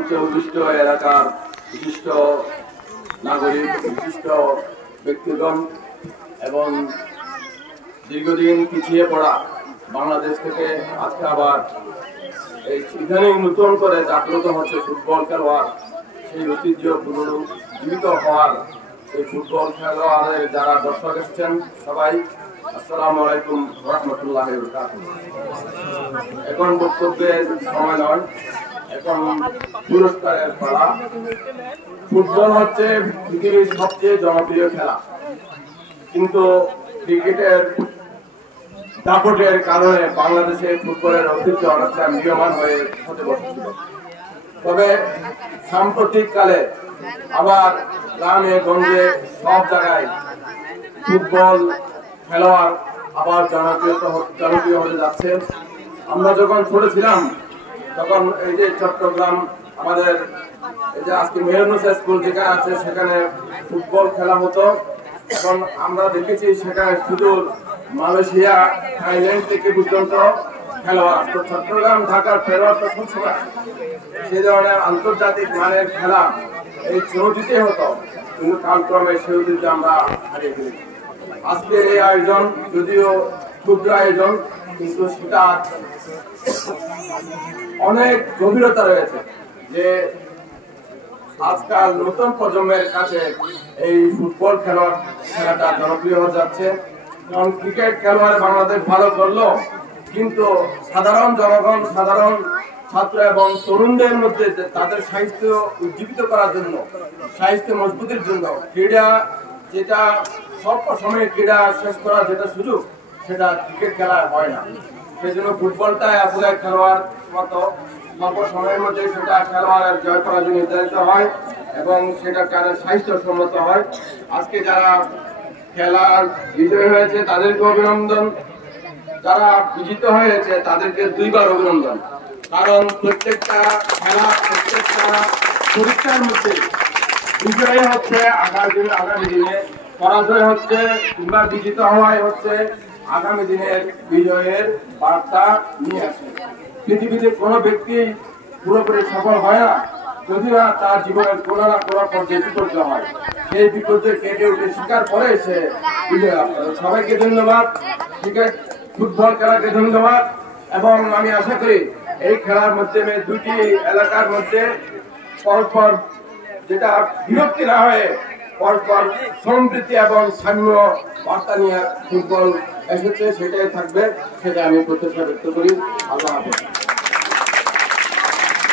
মঞ্চে উদ্দিষ্ট এলাকার বিশিষ্ট নাগরিক, বিশিষ্ট ব্যক্তিগণ এবং দীর্ঘদিন পিছিয়ে পড়া বাংলাদেশ থেকে আজকে আবার এই ইদানিং নতুন করে জাগ্রত হচ্ছে ফুটবল খেলোয়াড়, সেই ঐতিহ্য পুনরুজ্জীবিত হওয়ার এই ফুটবল খেলোয়াড়ের যারা দর্শক এসেছেন সবাই আসসালামু আলাইকুম রহমতুল্লাহি ওয়া বারাকাতুহু। এখন বক্তব্যের সময় নয়, এখন পুরস্কারের পালা। ফুটবল হচ্ছে পৃথিবীর সবচেয়ে জনপ্রিয় খেলা, কিন্তু ক্রিকেটের দাপটের কারণে বাংলাদেশে ফুটবলের ঐতিহ্য অনেকটা ম্রিয়মাণ হতে বসেছিল। তবে সাম্প্রতিক কালে আবার গ্রামে গঞ্জে সব জায়গায় ফুটবল খেলোয়াড় আবার জনপ্রিয় হতে যাচ্ছে। আমরা যখন ছোট ছিলাম তখন এই যে চট্টগ্রাম আমাদের এই যে আজকে মেহরুন্নেসা স্কুল যেখানে আছে সেখানে ফুটবল খেলা হতো। এখন আমরা দেখেছি সেখানে শুধু মালয়েশিয়া, থাইল্যান্ড থেকে পর্যন্ত খেলোয়াড়। তো চট্টগ্রাম, ঢাকার খেলোয়াড় তো সবসময় সেই ধরনের আন্তর্জাতিক মানের খেলা এই চৌটিতে হতো, কিন্তু কালক্রমে সেই ঐতিহ্য আমরা হারিয়ে ফেলেছি। আজকের এই আয়োজন যদিও ক্ষুদ্র আয়োজন, কিন্তু সেটা অনেক গভীরতা রয়েছে যে আজকাল নতুন প্রজন্মের কাছে এই ফুটবল খেলাটা জনপ্রিয় হয়ে যাচ্ছে। কারণ ক্রিকেট খেলোয়াড় বাংলাদেশ ভালো করলো, কিন্তু সাধারণ জনগণ, সাধারণ ছাত্র এবং তরুণদের মধ্যে তাদের সাহিত্য উজ্জীবিত করার জন্য, সাহিত্য মজবুতির জন্য ক্রীড়া, যেটা সব সময় ক্রীড়া শেষ করার যেটা সুযোগ, সেটা ক্রিকেট খেলায় হয় না। সেই জন্য ফুটবলটাই আসলে খেলোয়াড় মতো স্বল্প সময়ের মধ্যে সেটা খেলোয়াড়ের জয় পরাজয় নির্ধারিত হয় এবং সেটা কারণে সাহিত্যসম্মত হয়। আজকে যারা খেলার বিজয় হয়েছে তাদেরকে অভিনন্দন, যারা বিজিত হয়েছে তাদেরকে দুইবার অভিনন্দন। কারণ প্রত্যেকটা খেলা, প্রত্যেকটা পরীক্ষার মধ্যে বিজয় হচ্ছে আগামী দিনে, পরাজয় হচ্ছে কিংবা বিজিত হওয়াই হচ্ছে আগামী দিনের বিজয়ের বার্তা নিয়ে আসে। পৃথিবীতে কোনো ব্যক্তি পুরোপুরি সফল হয় না যদি না তার জীবনের কোনো না কোনো পর্যায়ে বিপর্যয় হয়। সেই বিপর্যয় কেটে উঠে শিকার করে সে বিজয় লাভ করে। সবাইকে ধন্যবাদ, ক্রিকেট ফুটবল খেলাকে ধন্যবাদ। এবং আমি আশা করি এই খেলার মাধ্যমে দুটি এলাকার মধ্যে পরস্পর যেটা বিরক্তি না হয়ে পরস্পর সম্প্রীতি এবং সাম্য বার্তা নিয়ে ফুটবল এসেছে, সেটাই থাকবে, সেটা আমি প্রত্যাশা ব্যক্ত করি। আল্লাহ হাফেজ।